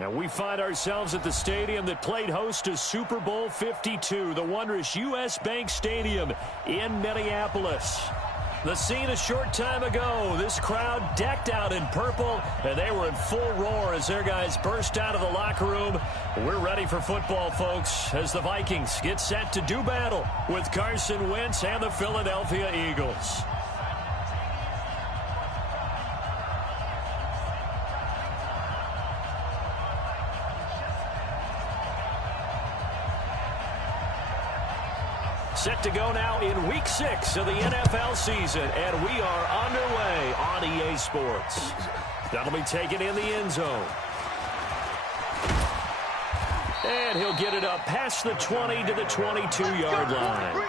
And we find ourselves at the stadium that played host to Super Bowl 52, the wondrous U.S. Bank Stadium in Minneapolis. The scene a short time ago, this crowd decked out in purple, and they were in full roar as their guys burst out of the locker room. We're ready for football, folks, as the Vikings get set to do battle with Carson Wentz and the Philadelphia Eagles. Set to go now in Week 6 of the NFL season, and we are underway on EA Sports. That'll be taken in the end zone. And he'll get it up past the 20 to the 22-yard line.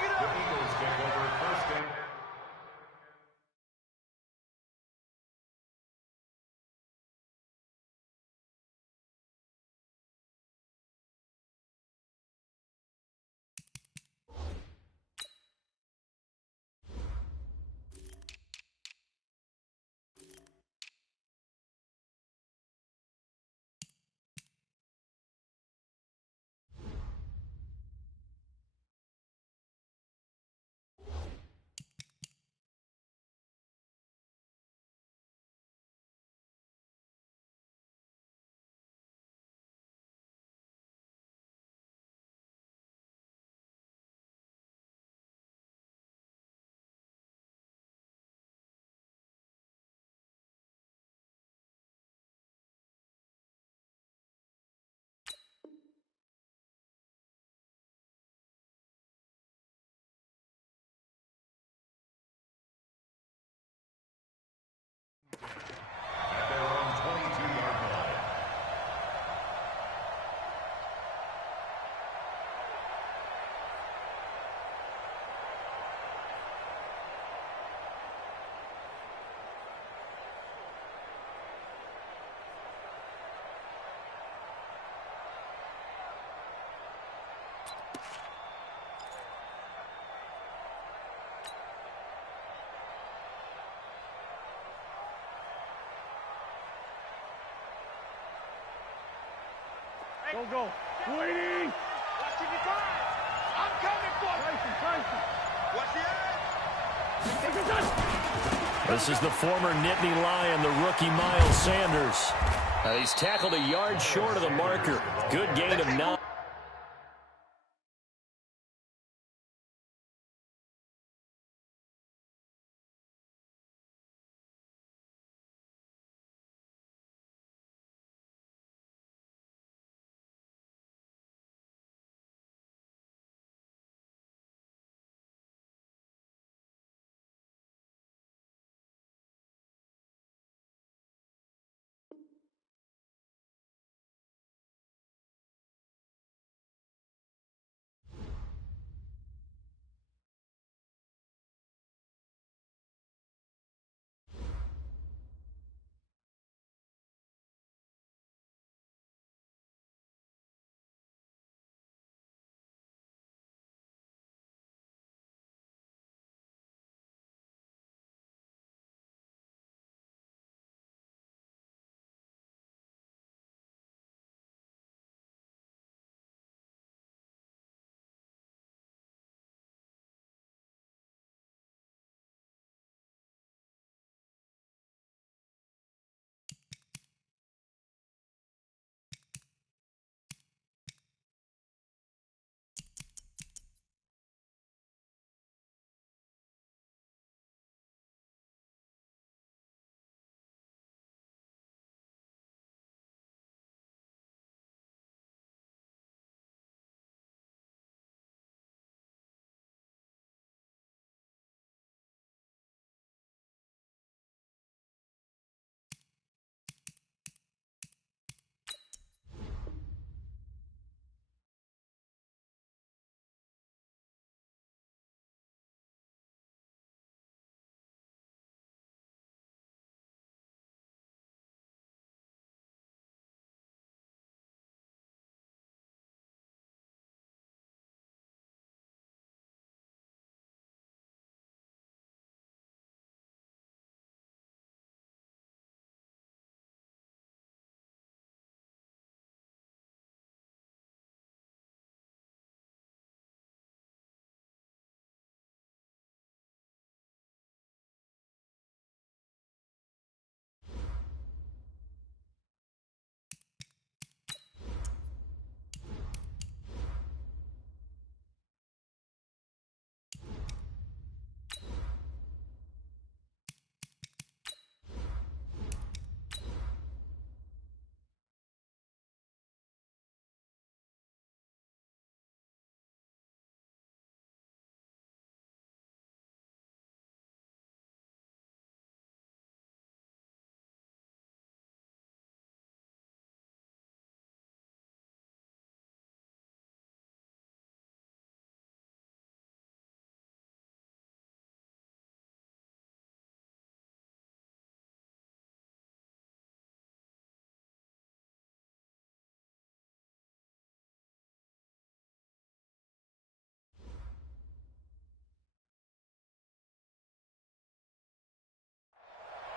Go. Waiting. Watching the drive. I'm coming for you. Watch the edge. This is the former Nittany Lion, the rookie Miles Sanders. He's tackled a yard short of the marker. Good gain of 9.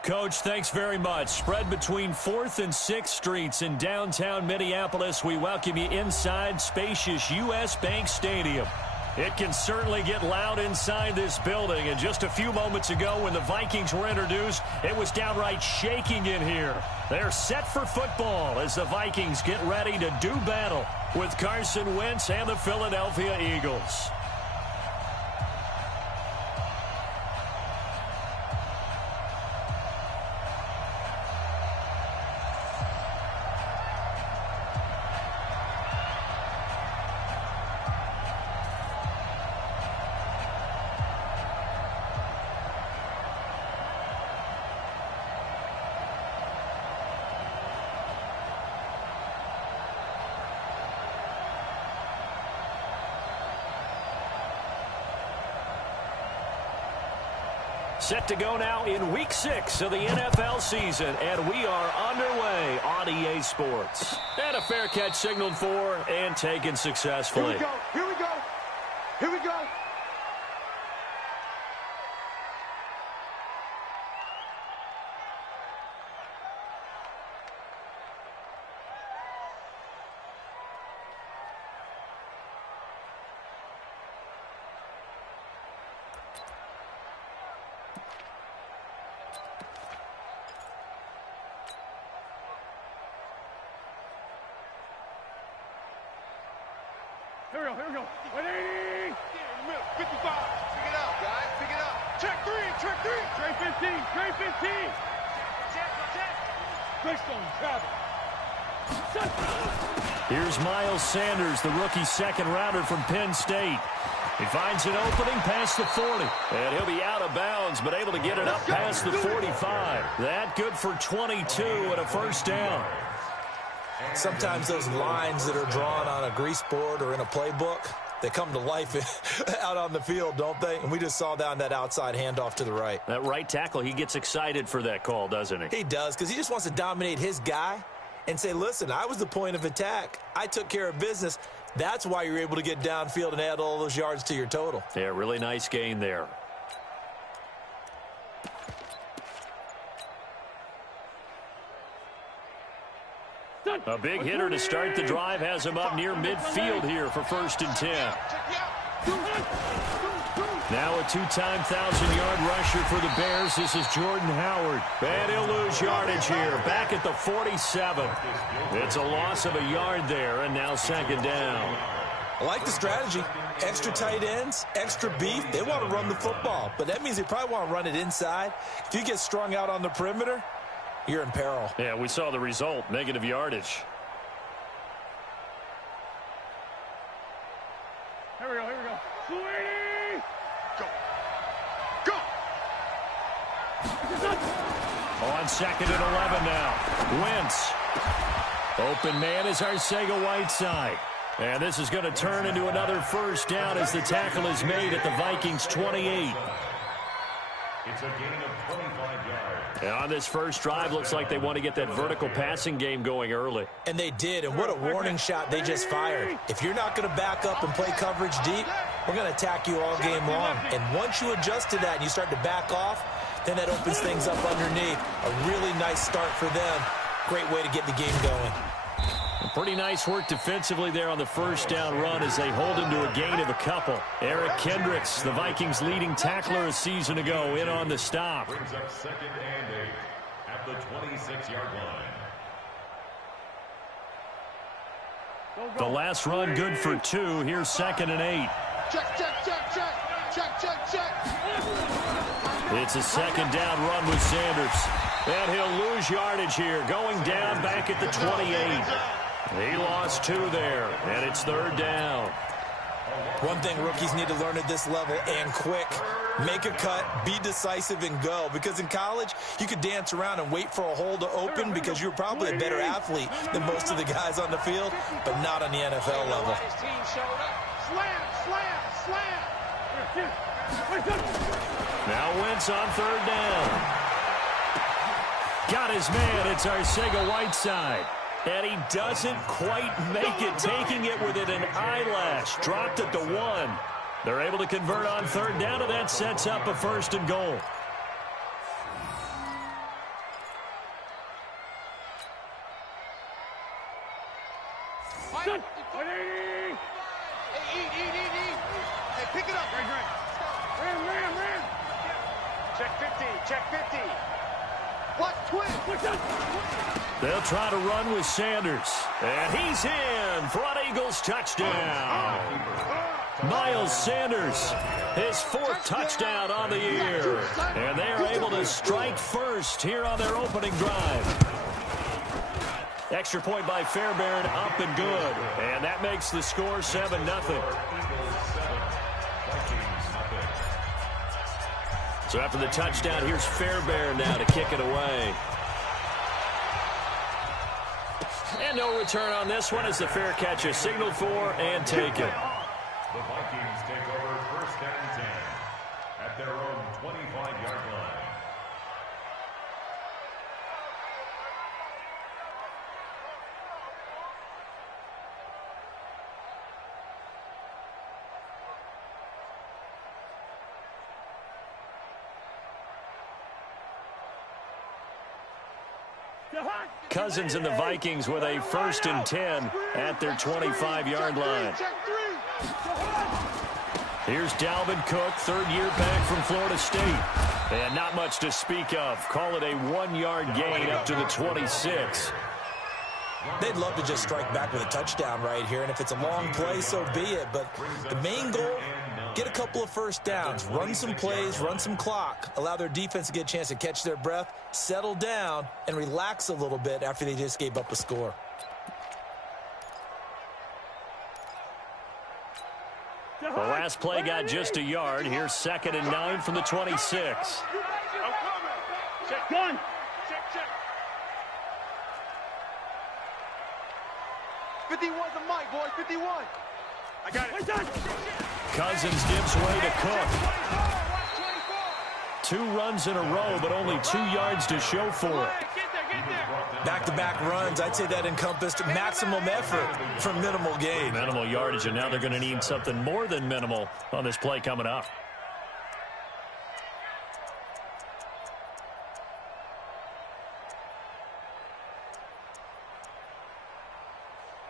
Coach, thanks very much. Spread between 4th and 6th Streets in downtown Minneapolis. We welcome you inside spacious U.S. Bank Stadium. It can certainly get loud inside this building. And just a few moments ago when the Vikings were introduced, it was downright shaking in here. They're set for football as the Vikings get ready to do battle with Carson Wentz and the Philadelphia Eagles. Set to go now in Week 6 of the NFL season, and we are underway on EA Sports. And a fair catch signaled for and taken successfully. Here we go. Here we go. Here we go. Here we go. 180. 55. Pick it up, guys. Pick it up. Check three. Trey 15. Pressstone, Travis. Here's Miles Sanders, the rookie second-rounder from Penn State. He finds an opening past the 40. And he'll be out of bounds, but able to get it up past the 45. That good for 22 and a first down. Sometimes those lines that are drawn on a grease board or in a playbook, they come to life out on the field, don't they? And we just saw down that outside handoff to the right. That right tackle, he gets excited for that call, doesn't he? He does, because he just wants to dominate his guy and say, listen, I was the point of attack. I took care of business. That's why you're able to get downfield and add all those yards to your total. Yeah, really nice gain there. A big hitter to start the drive has him up near midfield here for 1st and 10. Now a two-time 1,000-yard rusher for the Bears. This is Jordan Howard. And he'll lose yardage here. Back at the 47. It's a loss of a yard there, and now 2nd down. I like the strategy. Extra tight ends, extra beef. They want to run the football, but that means they probably want to run it inside. If you get strung out on the perimeter, you're in peril. Yeah, we saw the result, negative yardage. Here we go. 280. Go. On 2nd and 11 now. Wentz. Open man is Arcega-Whiteside. And this is going to turn into another first down as the tackle is made at the Vikings 28. It's a gain of 25 yards. And on this first drive, looks like they want to get that vertical passing game going early. And they did, and what a warning shot they just fired. If you're not going to back up and play coverage deep, we're going to attack you all game long. And once you adjust to that and you start to back off, then that opens things up underneath. A really nice start for them. Great way to get the game going. Pretty nice work defensively there on the first down run as they hold him to a gain of a couple. Eric Kendricks, the Vikings' leading tackler a season ago, in on the stop. Brings up 2nd and 8 at the 26-yard line. The last run good for 2. Here's 2nd and 8. Check. It's a 2nd down run with Sanders. And he'll lose yardage here, going down back at the 28. He lost 2 there, and it's 3rd down. One thing rookies need to learn at this level, and quick. Make a cut, be decisive, and go. Because in college, you could dance around and wait for a hole to open because you're probably a better athlete than most of the guys on the field, but not on the NFL level. Now Wentz on 3rd down. Got his man. It's Arcega-Whiteside. And he doesn't quite make it, taking it within an eyelash. Dropped it to 1. They're able to convert on 3rd down, and that sets up a 1st and goal. Hey, eat. Hey, pick it up. Ram. Check 50, check 50. Watch twin. They'll try to run with Sanders. And he's in for an Eagles touchdown. Miles Sanders, his 4th touchdown on the year. And they are able to strike first here on their opening drive. Extra point by Fairbairn, up and good. And that makes the score 7-0. So after the touchdown, here's Fairbairn now to kick it away. And no return on this one as the fair catch is signaled for and taken. The Vikings take over 1st and 10 at their own 25-yard line. Cousins and the Vikings with a 1st and 10 at their 25-yard line. Here's Dalvin Cook, 3rd year back from Florida State. And not much to speak of. Call it a 1-yard gain up to the 26. They'd love to just strike back with a touchdown right here, and if it's a long play, so be it. But the main goal, get a couple of first downs, run some plays, run some clock, allow their defense to get a chance to catch their breath, settle down, and relax a little bit after they just gave up a score. The last play got just a yard. Here's 2nd and 9 from the 26. Check one. Check. 51's the mic, boys. 51. I got it. Cousins gives way to Cook. 2 runs in a row, but only 2 yards to show for it. Back-to-back runs, I'd say that encompassed maximum effort for minimal gain. Minimal yardage, and now they're going to need something more than minimal on this play coming up.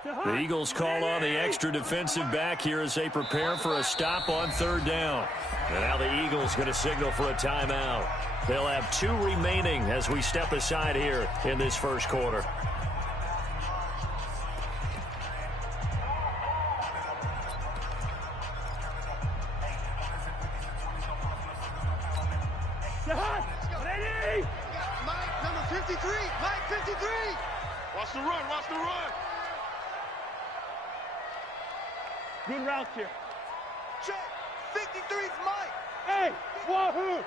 The Eagles call on the extra defensive back here as they prepare for a stop on 3rd down. And now the Eagles going to signal for a timeout. They'll have 2 remaining as we step aside here in this 1st quarter. Mike, number 53. Mike, 53. Watch the run. Good route here. Check. 53's Mike. Hey, wahoo.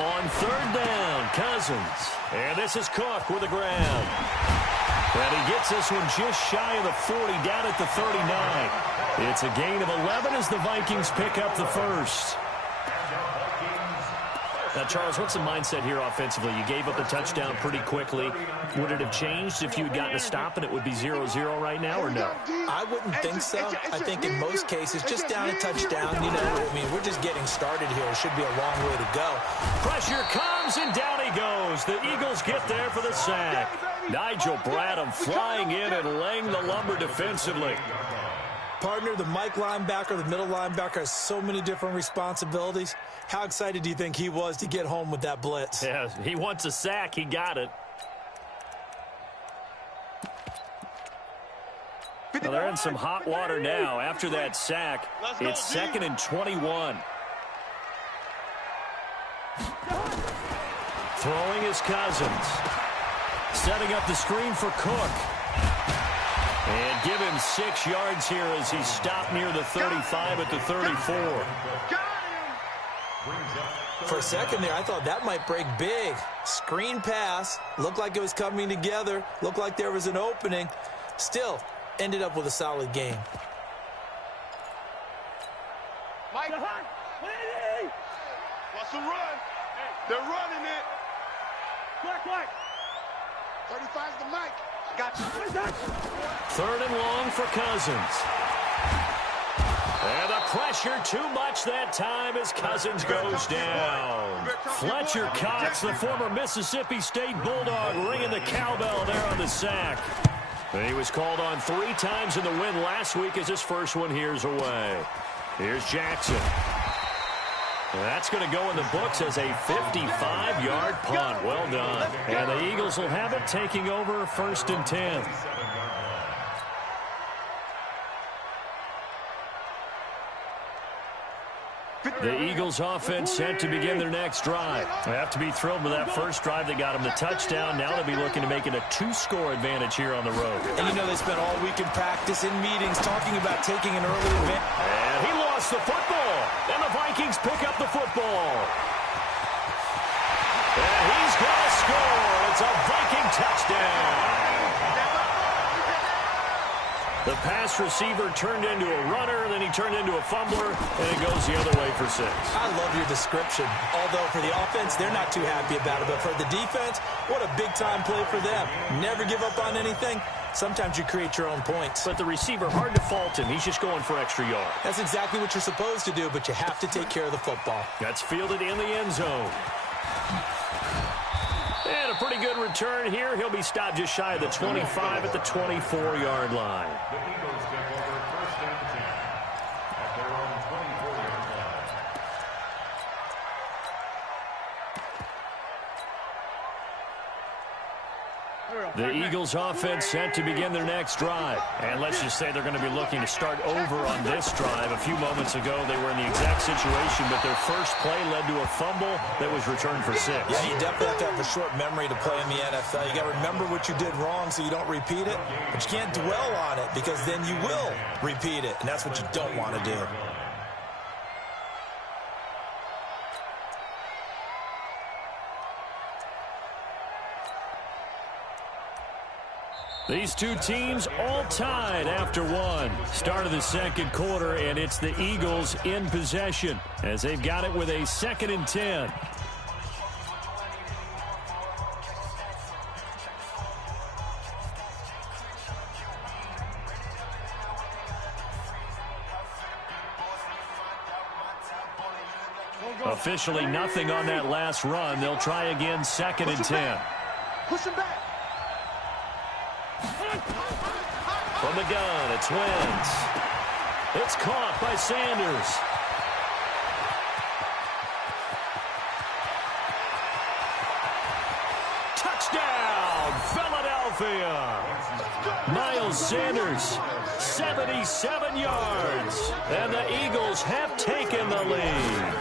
On 3rd down, Cousins. And this is Cook with the ground. And he gets this one just shy of the 40, down at the 39. It's a gain of 11 as the Vikings pick up the 1st. Now, Charles, what's the mindset here offensively? You gave up a touchdown pretty quickly. Would it have changed if you had gotten a stop and it would be 0-0 right now, or no? I wouldn't think so. I think in most cases, just down a touchdown, we're just getting started here. It should be a long way to go. Pressure comes, and down he goes. The Eagles get there for the sack. Nigel Bradham flying in and laying the lumber defensively. Partner, the Mike linebacker, the middle linebacker has so many different responsibilities. How excited do you think he was to get home with that blitz? Yeah, he wants a sack. He got it. Well, they're in some hot water now. After that sack, it's 2nd and 21. Throwing is Cousins. Setting up the screen for Cook. And give him 6 yards here as he stopped near the 35 at the 34. For a second there, I thought that might break big. Screen pass. Looked like it was coming together. Looked like there was an opening. Still, ended up with a solid game. Mike. Watch the run. They're running it. Black. 35's the Mike. Got you. 3rd and long for Cousins. And the pressure too much that time as Cousins goes down. Fletcher Cox, the former Mississippi State Bulldog, ringing the cowbell there on the sack. He was called on 3 times in the win last week as his first one here's away. Here's Jackson. That's going to go in the books as a 55-yard punt. Well done. And the Eagles will have it, taking over 1st and 10. The Eagles offense set to begin their next drive. They have to be thrilled with that first drive that got them the touchdown. Now they'll be looking to make it a 2-score advantage here on the road. And you know they spent all week in practice, in meetings, talking about taking an early advantage. And he lost the football. And the Vikings pick up the football. And he's going to score. It's a Viking touchdown. The pass receiver turned into a runner, then he turned into a fumbler, and it goes the other way for 6. I love your description. Although for the offense, they're not too happy about it. But for the defense, what a big-time play for them. Never give up on anything. Sometimes you create your own points. But the receiver, hard to fault him. He's just going for extra yards. That's exactly what you're supposed to do, but you have to take care of the football. That's fielded in the end zone. And a pretty good return here. He'll be stopped just shy of the 25 at the 24-yard line. The Eagles take over 1st and 10 at their own 24-yard line. The Eagles offense set to begin their next drive. And let's just say they're going to be looking to start over on this drive. A few moments ago, they were in the exact situation, but their first play led to a fumble that was returned for 6. Yeah, you definitely have to have a short memory to play in the NFL. You got to remember what you did wrong so you don't repeat it, but you can't dwell on it because then you will repeat it, and that's what you don't want to do. These two teams all tied after 1. Start of the 2nd quarter, and it's the Eagles in possession as they've got it with a 2nd and 10. Officially nothing on that last run. They'll try again 2nd and 10. Push him back. From the gun, it's Wentz. It's caught by Sanders. Touchdown, Philadelphia. Miles Sanders, 77 yards. And the Eagles have taken the lead.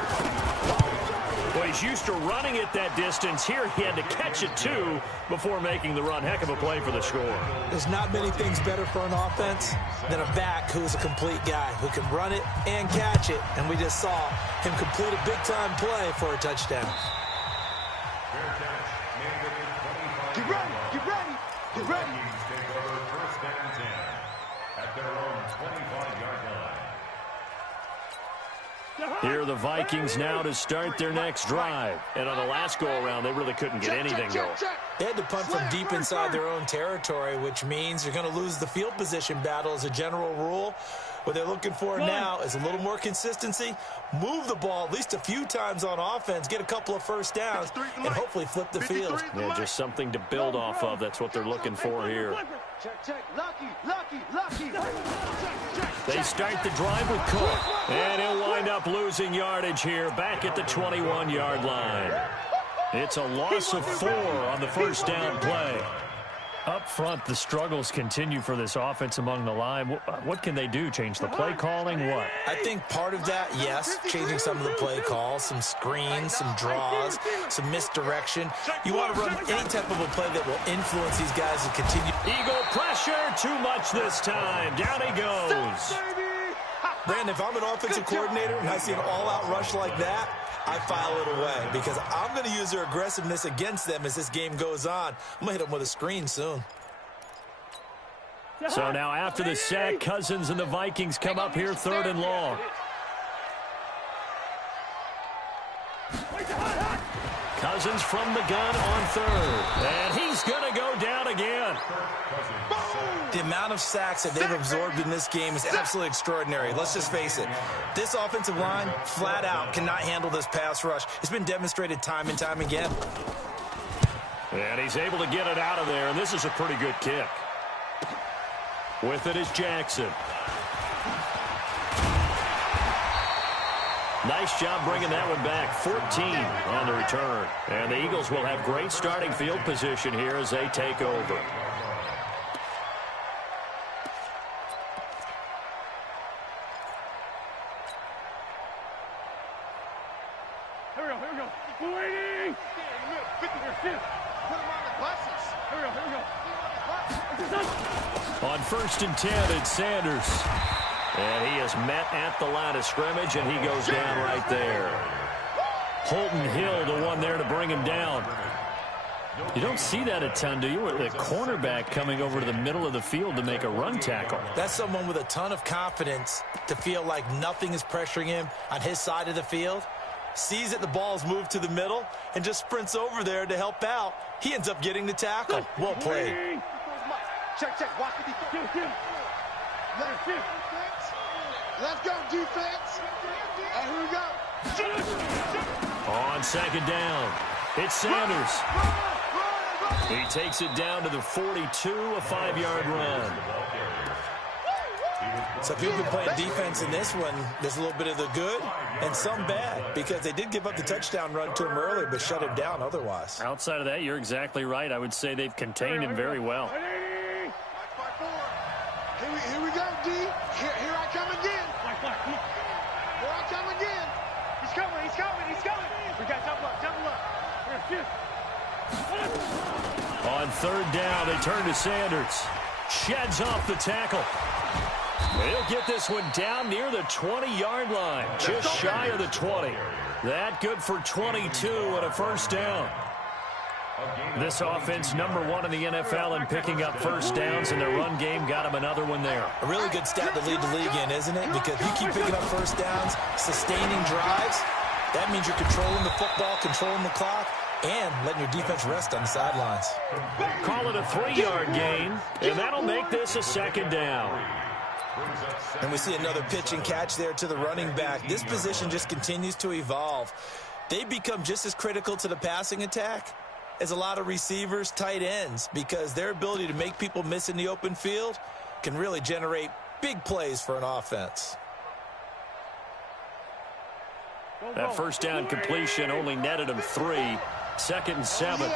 Well, he's used to running it that distance. Here he had to catch it, too, before making the run. Heck of a play for the score. There's not many things better for an offense than a back who's a complete guy, who can run it and catch it. And we just saw him complete a big-time play for a touchdown. Get ready, get ready, get ready. Vikings take over 1st and 10 at their own 25-yard line. Here are the Vikings now to start their next drive. And on the last go-around, they really couldn't get anything going. They had to punt from deep inside their own territory, which means you're going to lose the field position battle as a general rule. What they're looking for now is a little more consistency, move the ball at least a few times on offense, get a couple of first downs, and hopefully flip the field. Yeah, just something to build off of. That's what they're looking for here. Check, check, lucky, lucky, lucky. They start the drive with Cook, and he'll wind up losing yardage here back at the 21-yard line. It's a loss of 4 on the first down play. Up front, the struggles continue for this offense among the line. What can they do? Change the play calling? What? I think part of that, yes, changing some of the play calls, some screens, some draws, some misdirection. You want to run any type of a play that will influence these guys to continue. Eagle pressure, too much this time. Down he goes. Brandon, if I'm an offensive coordinator and I see an all-out rush like that, I file it away because I'm going to use their aggressiveness against them as this game goes on. I'm going to hit them with a screen soon. So now after the sack, Cousins and the Vikings come up here 3rd and long. Cousins from the gun on 3rd. And he's going to go down again. The amount of sacks that they've absorbed in this game is absolutely extraordinary. Let's just face it. This offensive line, flat out, cannot handle this pass rush. It's been demonstrated time and time again. And he's able to get it out of there, and this is a pretty good kick. With it is Jackson. Nice job bringing that one back. 14 on the return. And the Eagles will have great starting field position here as they take over. Here we go, here we go. 280! Put him on the buses. Here we go, here we go. On 1st and 10, it's Sanders. And he is met at the line of scrimmage, and he goes down right there. Holton Hill, the one there to bring him down. You don't see that a ton, do you? The cornerback coming over to the middle of the field to make a run tackle. That's someone with a ton of confidence to feel like nothing is pressuring him on his side of the field. Sees that the ball's moved to the middle and just sprints over there to help out. He ends up getting the tackle. Well played. Check, check. Watch the defense. Let's go, defense. And here we go. On 2nd down, it's Sanders. He takes it down to the 42, a 5-yard run. So if you've been playing defense in this one, there's a little bit of the good and some bad, because they did give up the touchdown run to him earlier, but shut him down otherwise. Outside of that, you're exactly right. I would say they've contained him very well. Here we go, D. Here I come again. Here I come again. He's coming, he's coming, he's coming. We got double up. On 3rd down, they turn to Sanders. Sheds off the tackle. He'll get this one down near the 20-yard line, just shy of the 20. That good for 22 and a 1st down. This offense, #1 in the NFL in picking up 1st downs, and their run game got him another one there. A really good stat to lead the league in, isn't it? Because you keep picking up 1st downs, sustaining drives, that means you're controlling the football, controlling the clock, and letting your defense rest on the sidelines. Call it a 3-yard gain, and that'll make this a 2nd down. And we see another pitch and catch there to the running back. This position just continues to evolve. They become just as critical to the passing attack as a lot of receivers, tight ends, because their ability to make people miss in the open field can really generate big plays for an offense. That 1st down completion only netted him 3. 2nd and 7.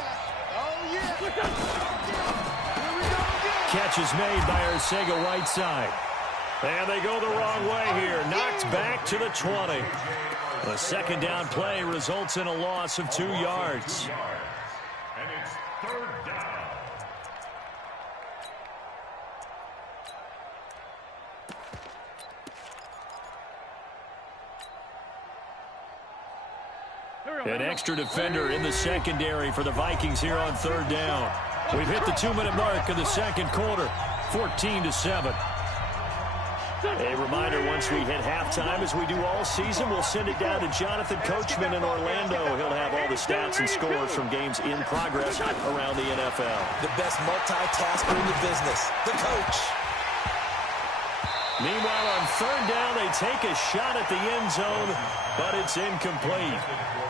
Catch is made by Arcega-Whiteside. And they go the wrong way here. Knocked back to the 20. The 2nd down play results in a loss of 2 yards. And it's 3rd down. An extra defender in the secondary for the Vikings here on 3rd down. We've hit the 2-minute mark of the 2nd quarter. 14-7. A reminder, once we hit halftime, as we do all season, we'll send it down to Jonathan Coachman in Orlando. He'll have all the stats and scores from games in progress around the NFL. The best multitasker in the business, the coach. Meanwhile, on 3rd down, they take a shot at the end zone, but it's incomplete.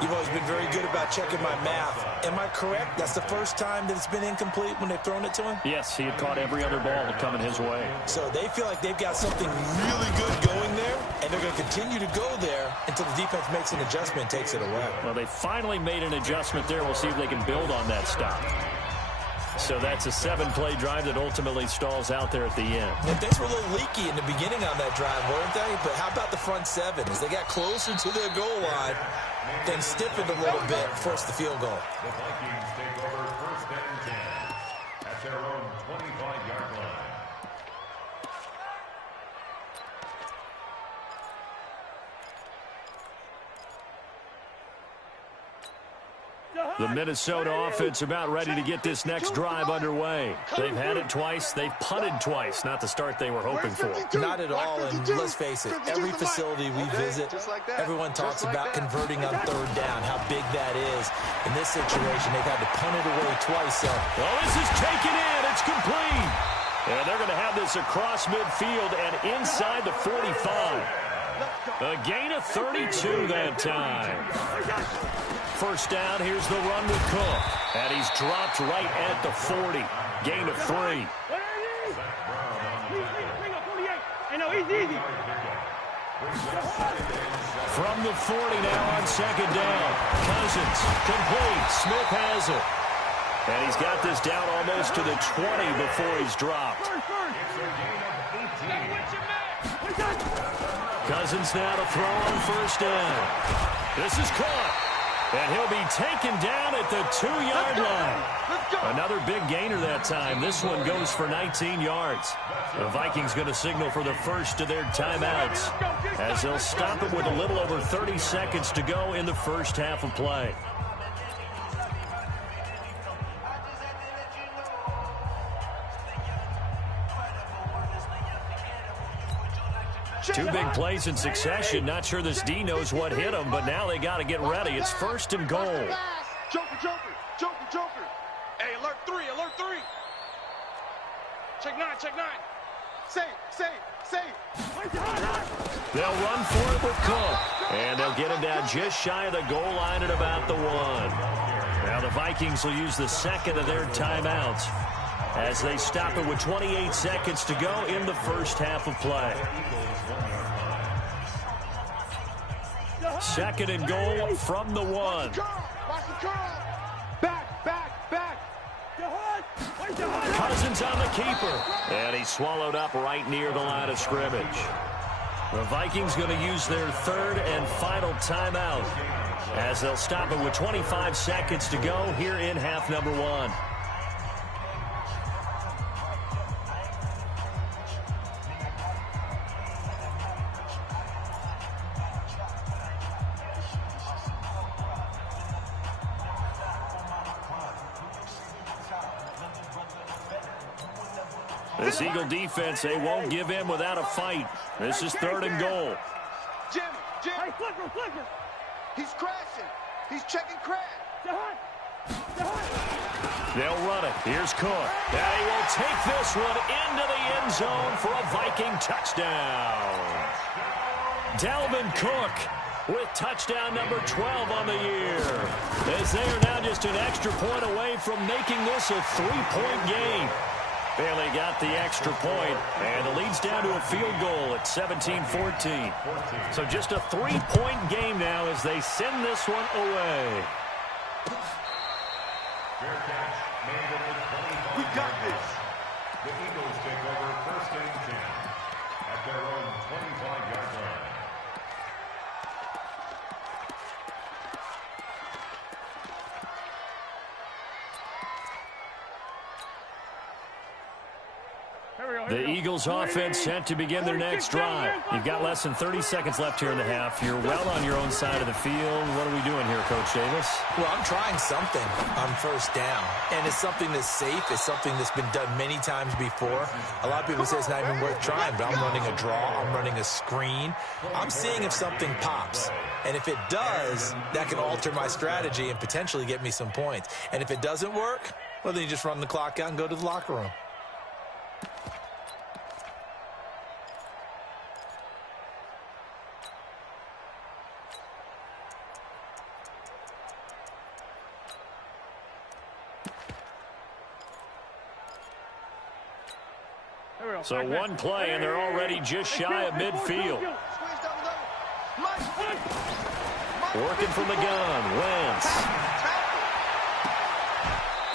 You've always been very good about checking my math. Am I correct? That's the first time that it's been incomplete when they've thrown it to him? Yes, he had caught every other ball coming his way. So they feel like they've got something really good going there, and they're going to continue to go there until the defense makes an adjustment and takes it away. Well, they finally made an adjustment there. We'll see if they can build on that stop. So that's a 7-play drive that ultimately stalls out there at the end. And things were a little leaky in the beginning on that drive, weren't they? But how about the front 7? As they got closer to their goal line, then stiffened a little bit, forced the field goal. The Vikings take over 1st and 10 at their own 25-yard line. The Minnesota offense about ready to get this next drive underway. They've had it twice. They've punted twice. Not the start they were hoping for. Not at all, and let's face it, every facility we visit, everyone talks about converting on 3rd down, how big that is. In this situation, they've had to punt it away twice. So. Oh, this is taken in. It's complete. And they're going to have this across midfield and inside the 45. A gain of 32 that time. 1st down, here's the run with Cook. And he's dropped right at the 40. Gain of 3. Hey, no, easy. From the 40 now on second down. Cousins complete. Smith has it. And he's got this down almost to the 20 before he's dropped. Cousins now to throw on first down. This is caught. And he'll be taken down at the 2-yard line. Another big gainer that time. This one goes for 19 yards. The Vikings going to signal for the first of their timeouts, as they'll stop it with a little over 30 seconds to go in the first half of play. Two big plays in succession. Not sure this D knows what hit him, but now they got to get ready. It's first and goal. Joker. Hey, alert 3. Check 9. Say. They'll run for it with Cook. And they'll get him down just shy of the goal line at about the 1. Now the Vikings will use the second of their timeouts as they stop it with 28 seconds to go in the first half of play. Second and goal from the 1. Watch the curl. Back. Cousins on the keeper. And he's swallowed up right near the line of scrimmage. The Vikings going to use their third and final timeout as they'll stop it with 25 seconds to go here in half number 1. This Eagle defense, they won't give in without a fight. This is third and goal. Jim. Hey, flipper. He's crashing. He's checking crash. They'll run it. Here's Cook. And he will take this one into the end zone for a Viking touchdown. Dalvin Cook with touchdown number 12 on the year, as they are now just an extra point away from making this a 3-point game. Bailey got the extra point, and the lead's down to a field goal at 17-14. So just a 3-point game now as they send this one away. We got this. The Eagles take over first and 10 at their own 25-yard line. The Eagles offense set to begin their next drive. You've got less than 30 seconds left here in the half. You're well on your own side of the field. What are we doing here, Coach Davis? Well, I'm trying something on first down, and it's something that's safe. It's something that's been done many times before. A lot of people say it's not even worth trying, but I'm running a draw. I'm running a screen. I'm seeing if something pops. And if it does, that can alter my strategy and potentially get me some points. And if it doesn't work, well, then you just run the clock out and go to the locker room. So one play, and they're already just shy of midfield. Working from the gun, Wentz.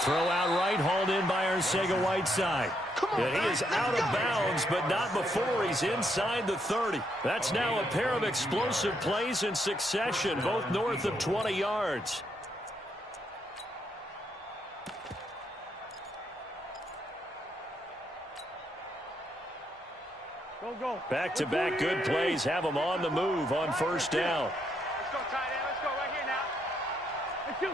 Throw out right, hauled in by Arcega-Whiteside. And he is out of bounds, but not before he's inside the 30. That's now a pair of explosive plays in succession, both north of 20 yards. Back-to-back good plays have them on the move on first down. Let's go, tight end. Let's go right here now. Let's do.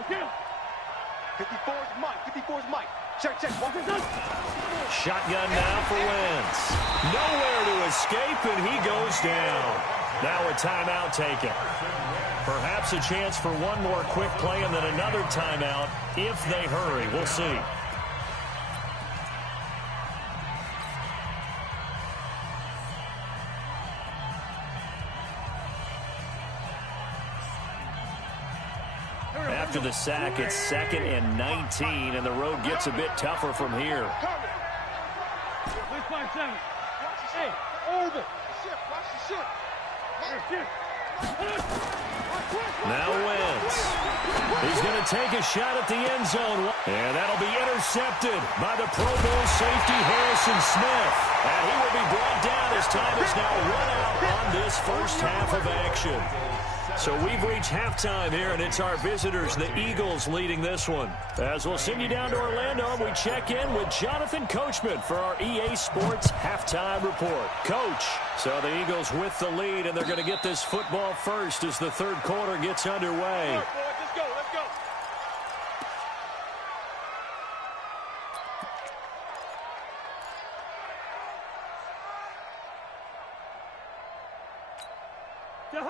54's Mike. 54's Mike. Check. Walk this up. Shotgun now for Wentz. Nowhere to escape, and he goes down. Now a timeout taken. Perhaps a chance for one more quick play and then another timeout if they hurry. We'll see. After the sack, it's 2nd and 19, and the road gets a bit tougher from here. Hey, orbit. Shift, watch the shift. Now Wentz. He's going to take a shot at the end zone. And that'll be intercepted by the Pro Bowl safety Harrison Smith. And he will be brought down as time is now run out on this first half of action. So we've reached halftime here, and it's our visitors, the Eagles, leading this one. As we'll send you down to Orlando, we check in with Jonathan Coachman for our EA Sports halftime report. Coach, so the Eagles with the lead, and they're going to get this football first as the third quarter gets underway. Let's go, let's go.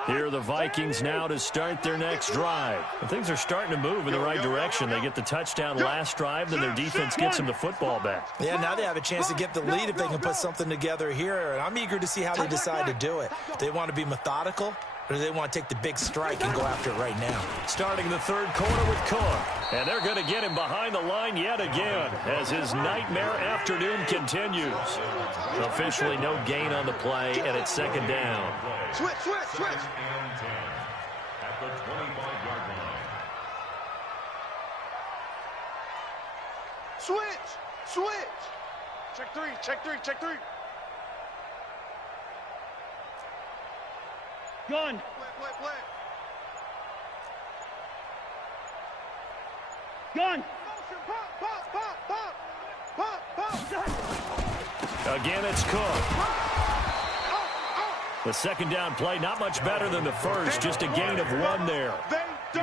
Here are the Vikings now to start their next drive. And things are starting to move in the right direction. They get the touchdown last drive, then their defense gets them the football back. Yeah, now they have a chance to get the lead if they can put something together here. And I'm eager to see how they decide to do it. They want to be methodical, or do they want to take the big strike and go after it right now? Starting the third quarter with Cook. And they're going to get him behind the line yet again as his nightmare afternoon continues. Officially no gain on the play, and it's second down. Switch. And 10 at the 25-yard line. Switch. Check three. Gun. Play. Gun. Pop. Again, it's Cook. The second down play, not much better than the first, just a gain of one there.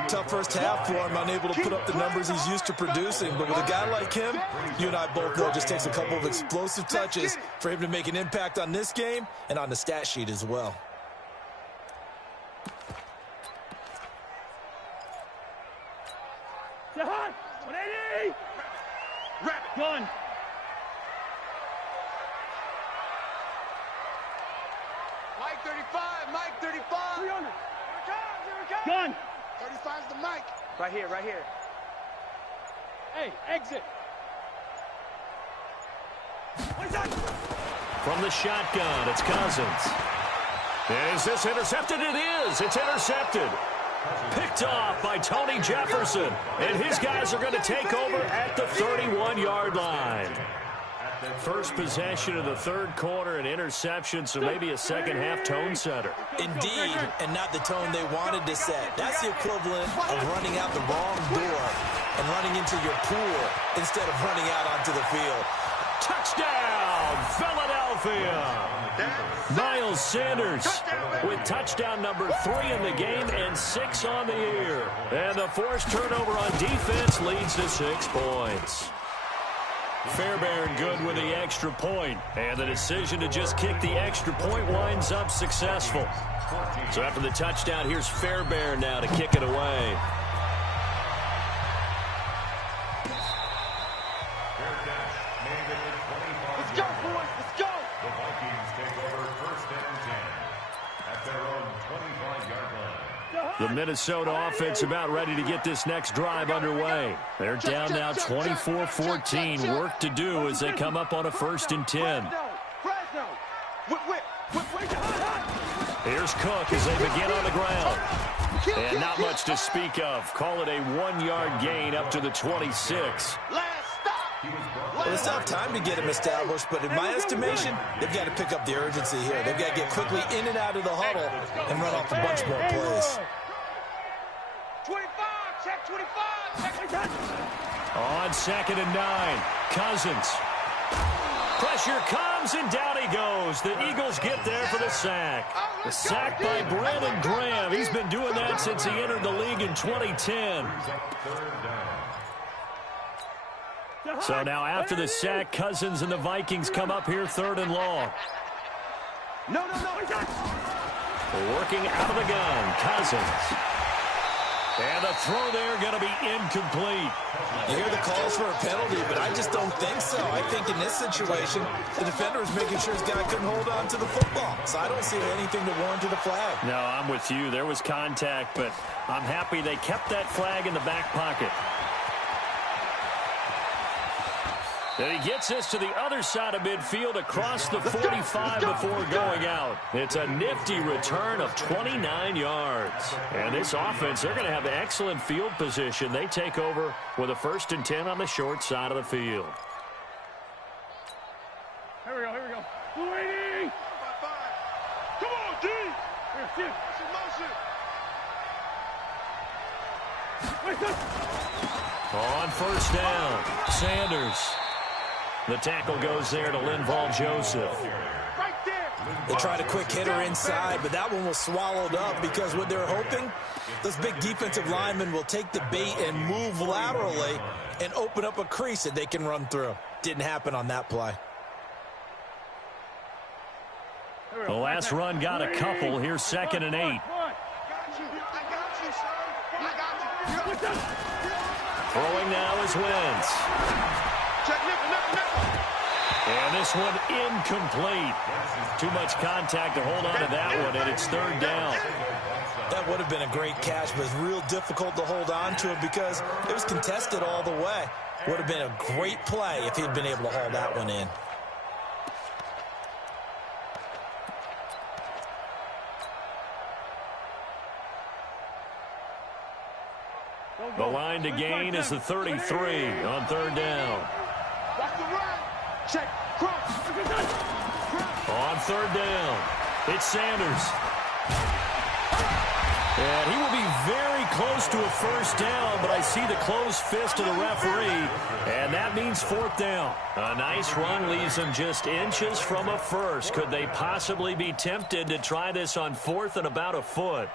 Tough first half for him, unable to put up the numbers he's used to producing. But with a guy like him, you and I both know it just takes a couple of explosive touches for him to make an impact on this game and on the stat sheet as well. Jahan, 180. Rabbit. Gun. Mike 35. 300. Gun. 35's the mic. Right here. Hey, exit. What is that? From the shotgun, it's Cousins. Is this intercepted? It is. It's intercepted. Picked off by Tony Jefferson. And his guys are going to take over at the 31-yard line. First possession of the third quarter, an interception, so maybe a second-half tone setter. Indeed, and not the tone they wanted to set. That's the equivalent of running out the wrong door and running into your pool instead of running out onto the field. Touchdown, Philadelphia! Miles Sanders with touchdown number 3 in the game and 6 on the year. And the forced turnover on defense leads to 6 points. Fairbairn good with the extra point, and the decision to just kick the extra point winds up successful. So after the touchdown, here's Fairbairn now to kick it away. Let's go, boys. Let's go. The Vikings take over first and 10 at their own 25-yard line. The Minnesota offense about ready to get this next drive underway. They're down now 24-14. Work to do as they come up on a 1st and 10. Here's Cook as they begin on the ground. And not much to speak of. Call it a 1-yard gain up to the 26. Well, it's not time to get him established, but in my estimation, they've got to pick up the urgency here. They've got to get quickly in and out of the huddle and run off a bunch more plays. 25, check 25. On 2nd and 9, Cousins. Pressure comes, and down he goes. The Eagles get there for the sack. The sack by Brandon Graham. He's been doing that since he entered the league in 2010. So now after the sack, Cousins and the Vikings come up here 3rd and long. No. Working out of the gun, Cousins. And the throw there going to be incomplete. You hear the calls for a penalty, but I just don't think so. I think in this situation, the defender is making sure his guy couldn't hold on to the football. So I don't see anything to warrant a flag. No, I'm with you. There was contact, but I'm happy they kept that flag in the back pocket. And he gets this to the other side of midfield across the 45 before going out. It's a nifty return of 29 yards. And this offense, they're going to have excellent field position. They take over with a 1st and 10 on the short side of the field. Here we go, here we go. 280! Come on, D! Here, sit. On 1st down, Sanders. The tackle goes there to Linval Joseph. Right there! They tried a quick hitter inside, but that one was swallowed up because what they're hoping, those big defensive linemen will take the bait and move laterally and open up a crease that they can run through. Didn't happen on that play. The last run got a couple. Here's 2nd and 8. I got you, son. I got you. Throwing now is Wentz. Check, nickel. And this one incomplete. Too much contact to hold on to that one, and it's 3rd down. That would have been a great catch, but it's real difficult to hold on to it because it was contested all the way. Would have been a great play if he'd been able to haul that one in. The line to gain is the 33 on 3rd down. Check, cross. On 3rd down, it's Sanders. And he will be very close to a 1st down, but I see the closed fist of the referee, and that means 4th down. A nice run leaves them just inches from a 1st. Could they possibly be tempted to try this on 4th and about a foot?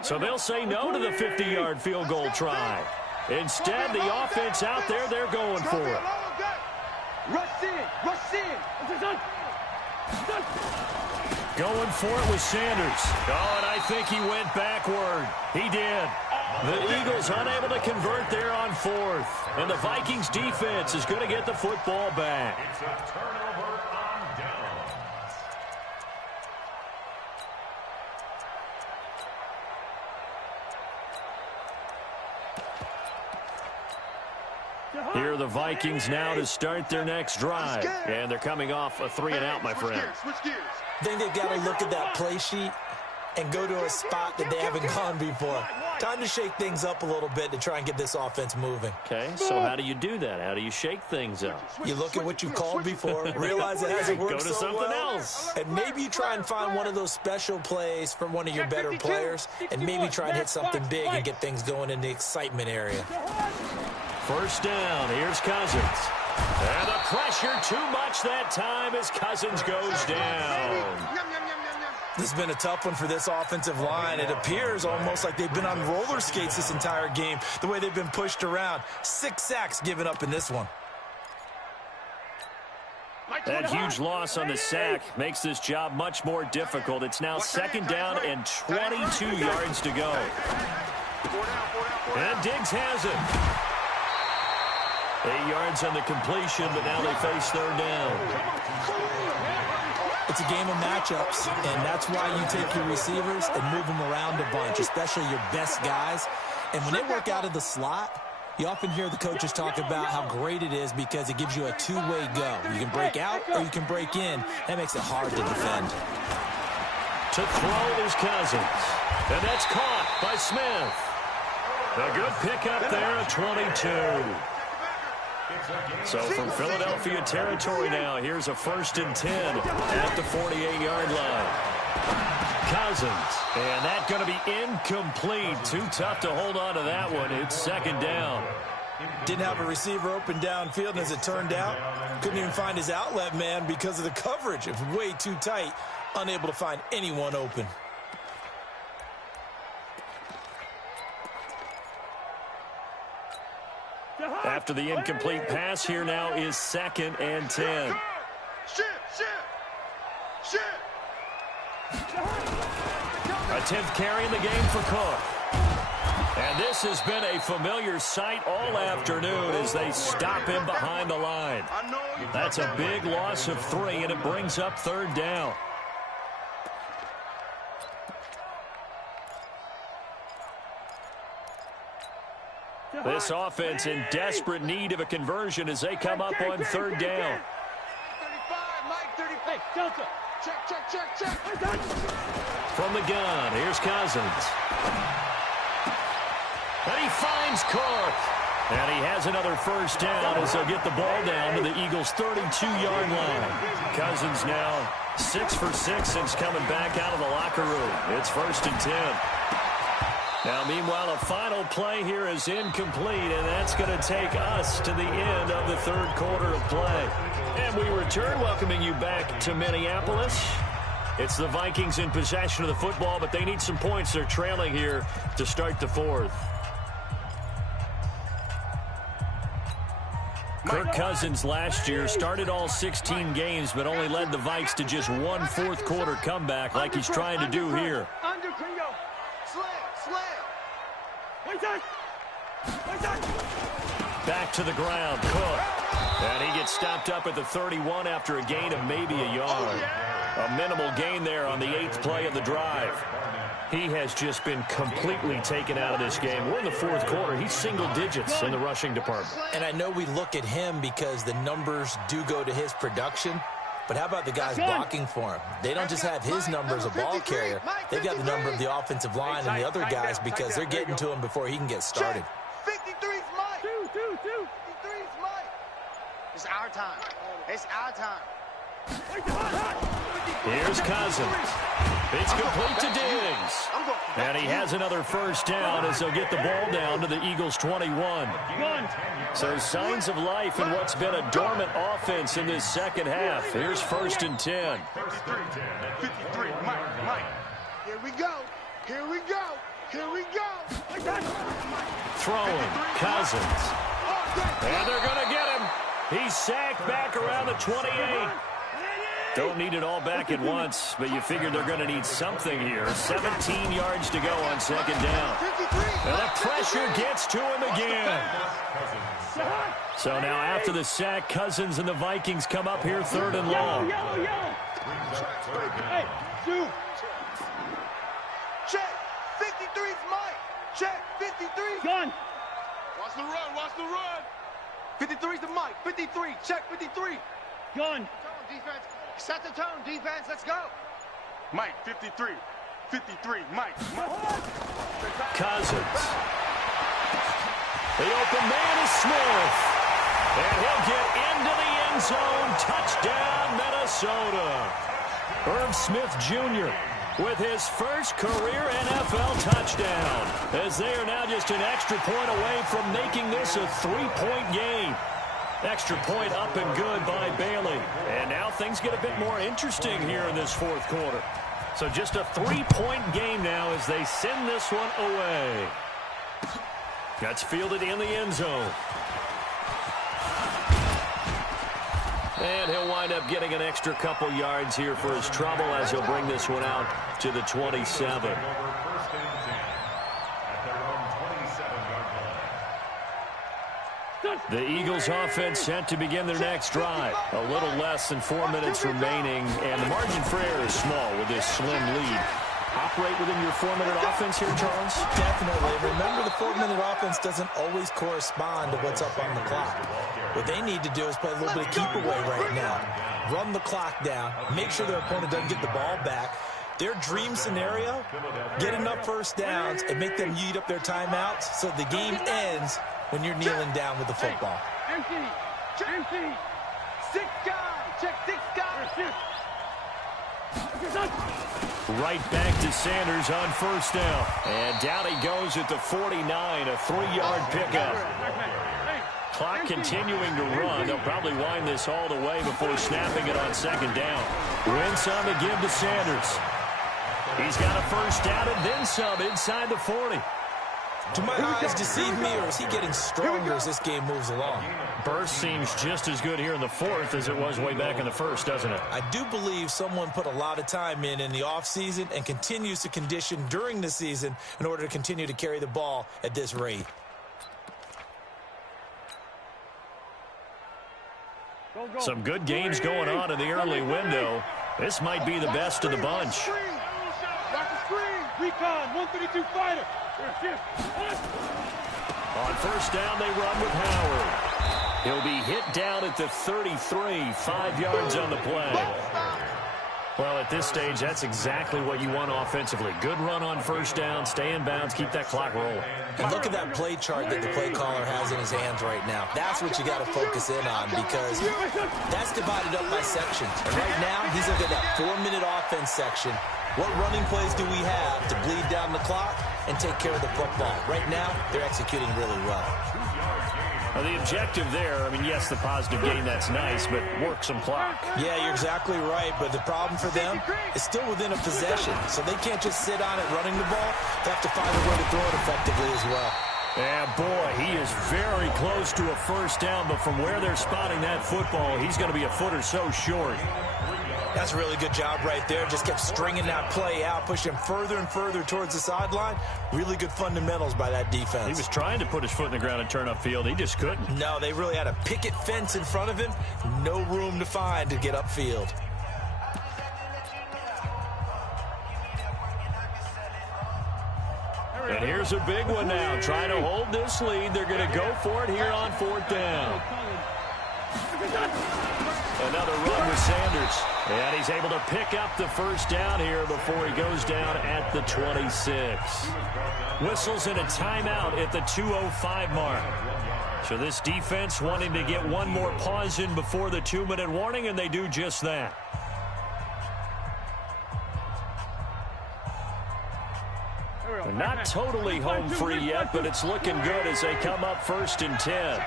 So they'll say no to the 50-yard field goal try. Instead, the offense out there, they're going for it. Rush in. Going for it with Sanders. Oh, and I think he went backward. He did. The Eagles unable to convert there on 4th. And the Vikings defense is going to get the football back. It's a turnover on downs. Here are the Vikings now to start their next drive. And they're coming off a 3-and-out, my friend. Switch gears. I think they've got to look at that play sheet and go to a spot that they haven't gone before. Time to shake things up a little bit to try and get this offense moving. Okay, so how do you do that? How do you shake things up? You look at what you called before, realize it hasn't worked Go to so something well, else. and maybe you try and find one of those special plays from one of your better players, and maybe try and hit something big and get things going in the excitement area. 1st down, here's Cousins. And the pressure too much that time as Cousins goes down. This has been a tough one for this offensive line. It appears almost like they've been on roller skates this entire game, the way they've been pushed around. 6 sacks given up in this one. That huge loss on the sack makes this job much more difficult. It's now 2nd down and 22 yards to go. And Diggs has it. 8 yards on the completion, but now they face 3rd down. It's a game of matchups, and that's why you take your receivers and move them around a bunch, especially your best guys. And when they work out of the slot, you often hear the coaches talk about how great it is because it gives you a two-way go. You can break out or you can break in. That makes it hard to defend. To throw is Cousins. And that's caught by Smith. A good pickup there at 22. So from Philadelphia territory now, here's a 1st and 10 at the 48-yard line. Cousins, and that going to be incomplete. Too tough to hold on to that one. It's 2nd down. Didn't have a receiver open downfield, and as it turned out, couldn't even find his outlet man because of the coverage. It was way too tight, unable to find anyone open. After the incomplete pass, here now is 2nd and 10. A 10th carry in the game for Cook. And this has been a familiar sight all afternoon as they stop him behind the line. That's a big loss of 3, and it brings up 3rd down. This offense in desperate need of a conversion as they come up on third down. 35, Mike, 35. Delta. Check. From the gun, here's Cousins. And he finds Cook. And he has another first down as they'll get the ball down to the Eagles' 32-yard line. Cousins now 6 for 6 since coming back out of the locker room. It's 1st and 10. Now, meanwhile, a final play here is incomplete, and that's going to take us to the end of the third quarter of play. And we return, welcoming you back to Minneapolis. It's the Vikings in possession of the football, but they need some points. They're trailing here to start the fourth. Kirk Cousins last year started all 16 games, but only led the Vikes to just one fourth-quarter comeback like he's trying to do here. Back to the ground, Cook. And he gets stopped up at the 31 after a gain of maybe a yard. A minimal gain there on the 8th play of the drive. He has just been completely taken out of this game. We're in the fourth quarter. He's single digits in the rushing department. And I know we look at him because the numbers do go to his production. But how about the guys blocking for him? They don't just have his number as a ball carrier. They've got the number of the offensive line and the other guys because they're getting to him before he can get started. 53's Mike. 53's Mike. It's our time. It's our time. Here's Cousins. It's complete to Diggs. And he has another first down as they'll get the ball down to the Eagles' 21. So signs of life in what's been a dormant offense in this second half. Here's 1st and 10. 53, Mike. Here we go. Throwing, Cousins. And they're going to get him. He's sacked back around the 28. Don't need it all back at once, but you figure they're going to need something here. 17 yards to go on second down. And the pressure gets to him again. So now after the sack, Cousins and the Vikings come up here 3rd and long. Hey, dude. Check. 53's Mike. Check. 53's. Gun. Watch the run. 53's the Mike. 53. Check 53. Gun. Defense. Set the tone, defense. Let's go. Mike, 53. 53, Mike. Cousins. The open man is Smith. And he'll get into the end zone. Touchdown, Minnesota. Irv Smith Jr. with his first career NFL touchdown. As they are now just an extra point away from making this a 3-point game. Extra point up and good by Bailey. And now things get a bit more interesting here in this fourth quarter. So just a 3-point game now as they send this one away. That's fielded in the end zone. And he'll wind up getting an extra couple yards here for his trouble as he'll bring this one out to the 27. The Eagles offense set to begin their next drive. A little less than 4 minutes remaining, and the margin for error is small with this slim lead. Operate within your 4-minute offense here, Charles? Definitely. Remember, the 4-minute offense doesn't always correspond to what's up on the clock. What they need to do is play a little bit of keep away right now. Run the clock down. Make sure their opponent doesn't get the ball back. Their dream scenario, get enough first downs and make them eat up their timeouts so the game ends when you're kneeling down with the football. Empty. 6 guys. Check 6 guys. Right back to Sanders on first down. And down he goes at the 49, a 3-yard pickup. Clock continuing to run. They'll probably wind this all the way before snapping it on second down. Wentz on the give to Sanders. He's got a first down and then some inside the 40. Do my eyes deceive me, or is he getting stronger as this game moves along? Burst seems just as good here in the fourth as it was way back in the first, doesn't it? I do believe someone put a lot of time in the offseason and continues to condition during the season in order to continue to carry the ball at this rate. Some good games going on in the early window. This might be the best of the bunch. Watch the screen. Recon, 132 fighter. On first down, they run with Howard. He'll be hit down at the 33, 5 yards on the play. Well, at this stage, that's exactly what you want offensively. Good run on first down, stay in bounds, keep that clock rolling. And look at that play chart that the play caller has in his hands right now. That's what you got to focus in on because that's divided up by sections. And right now, he's looking at that 4-minute offense section. What running plays do we have to bleed down the clock and take care of the football? Right now, they're executing really well. Well, the objective there, I mean, yes, the positive gain, that's nice, but work some clock. Yeah, you're exactly right, but the problem for them is still within a possession, so they can't just sit on it running the ball. They have to find a way to throw it effectively as well. And, boy, he is very close to a first down, but from where they're spotting that football, he's going to be a foot or so short. That's a really good job right there. Just kept stringing that play out, pushing him further and further towards the sideline. Really good fundamentals by that defense. He was trying to put his foot in the ground and turn upfield. He just couldn't. No, they really had a picket fence in front of him. No room to find to get upfield. And here's a big one now. Trying to hold this lead. They're going to go for it here on fourth down. Another run with Sanders. And he's able to pick up the first down here before he goes down at the 26. Whistles and a timeout at the 2:05 mark. So this defense wanting to get one more pause in before the 2-minute warning, and they do just that. They're not totally home free yet, but it's looking good as they come up 1st and 10.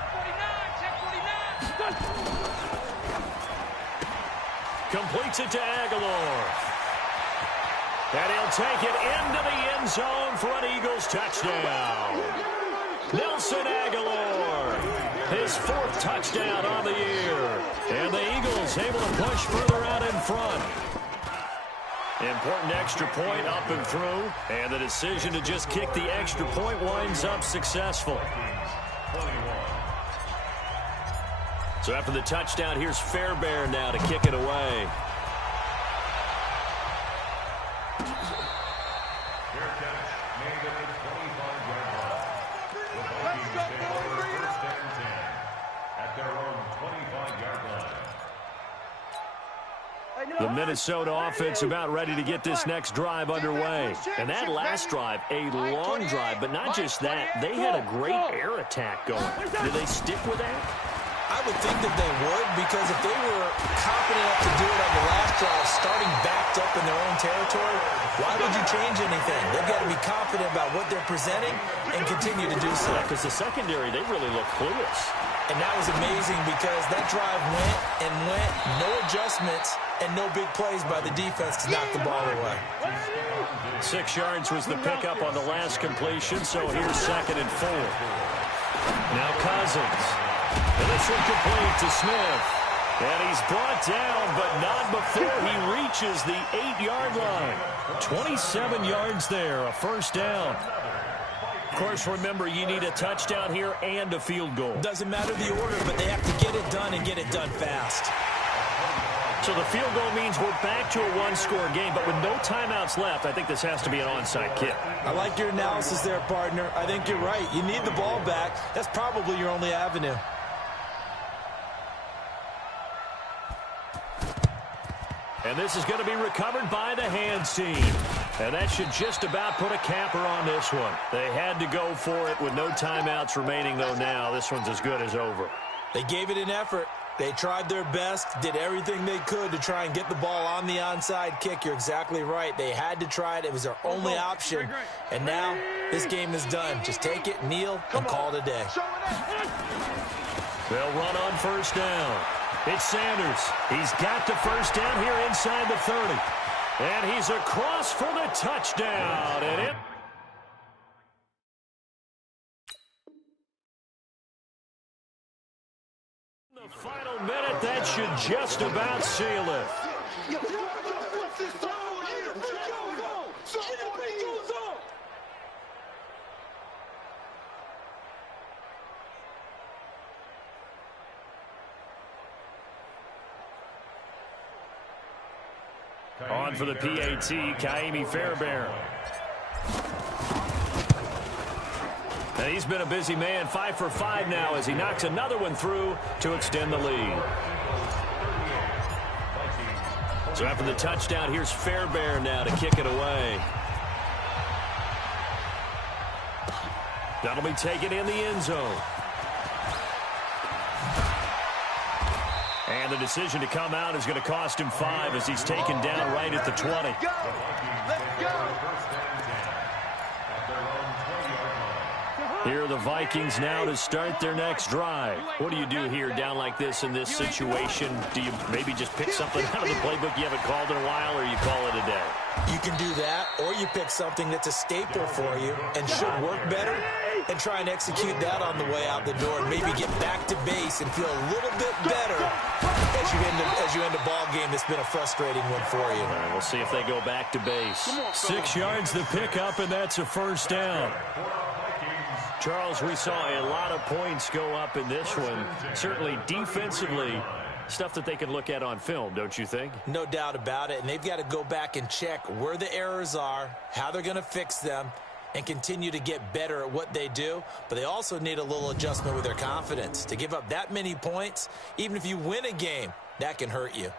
Completes it to Aguilar. And he'll take it into the end zone for an Eagles touchdown. Nelson Aguilar, his 4th touchdown on the year. And the Eagles able to push further out in front. Important extra point up and through. And the decision to just kick the extra point winds up successful. So after the touchdown, here's Fairbairn now to kick it away. Fair catch made at the 25-yard line. The Vikings take over 1st and 10 at their own 25-yard line. The Minnesota offense about ready to get this next drive underway. And that last drive, a long drive, but not just that. They had a great air attack going. Do they stick with that? I would think that they would, because if they were confident enough to do it on the last drive, starting backed up in their own territory, why would you change anything? They've got to be confident about what they're presenting and continue to do so. Because the secondary, they really look clueless. And that was amazing because that drive went and went, no adjustments and no big plays by the defense to knock the ball away. 6 yards was the pickup on the last completion, so here's 2nd and 4. Now Cousins. And this one complete to Smith. And he's brought down, but not before he reaches the 8-yard line. 27 yards there, a first down. Of course, remember, you need a touchdown here and a field goal. Doesn't matter the order, but they have to get it done and get it done fast. So the field goal means we're back to a 1-score game, but with no timeouts left, I think this has to be an onside kick. I like your analysis there, partner. I think you're right. You need the ball back. That's probably your only avenue. And this is going to be recovered by the hands team. And that should just about put a capper on this one. They had to go for it with no timeouts remaining, though now. This one's as good as over. They gave it an effort. They tried their best, did everything they could to try and get the ball on the onside kick. You're exactly right. They had to try it. It was their only option. And now this game is done. Just take it, kneel, and call it a day. They'll run on first down. It's Sanders. He's got the first down here inside the 30. And he's across for the touchdown. And it... The final minute, that should just about seal it. On for the PAT, Kaimi Fairbairn. And he's been a busy man, 5 for 5 now as he knocks another one through to extend the lead. So after the touchdown, here's Fairbairn now to kick it away. That'll be taken in the end zone. And the decision to come out is going to cost him 5 as he's taken down right at the 20. Let's go! Here are the Vikings now to start their next drive. What do you do here down like this in this situation? Do you maybe just pick something out of the playbook you haven't called in a while, or you call it a day? You can do that, or you pick something that's a staple for you and should work better and try and execute that on the way out the door and maybe get back to base and feel a little bit better as you end a ball game that's been a frustrating one for you. All right, we'll see if they go back to base. 6 yards the pickup, and that's a first down. Charles, we saw a lot of points go up in this one. Certainly defensively, stuff that they can look at on film, don't you think? No doubt about it, and they've got to go back and check where the errors are, how they're going to fix them, and continue to get better at what they do. But they also need a little adjustment with their confidence. To give up that many points, even if you win a game, that can hurt you.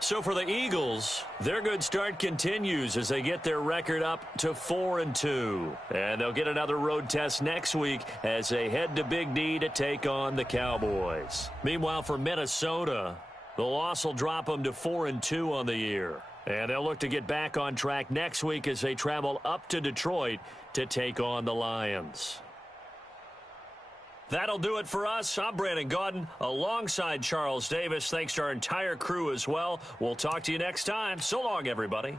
So for the Eagles, their good start continues as they get their record up to 4-2. And they'll get another road test next week as they head to Big D to take on the Cowboys. Meanwhile, for Minnesota, the loss will drop them to 4-2 on the year. And they'll look to get back on track next week as they travel up to Detroit to take on the Lions. That'll do it for us. I'm Brandon Gaudin alongside Charles Davis. Thanks to our entire crew as well. We'll talk to you next time. So long, everybody.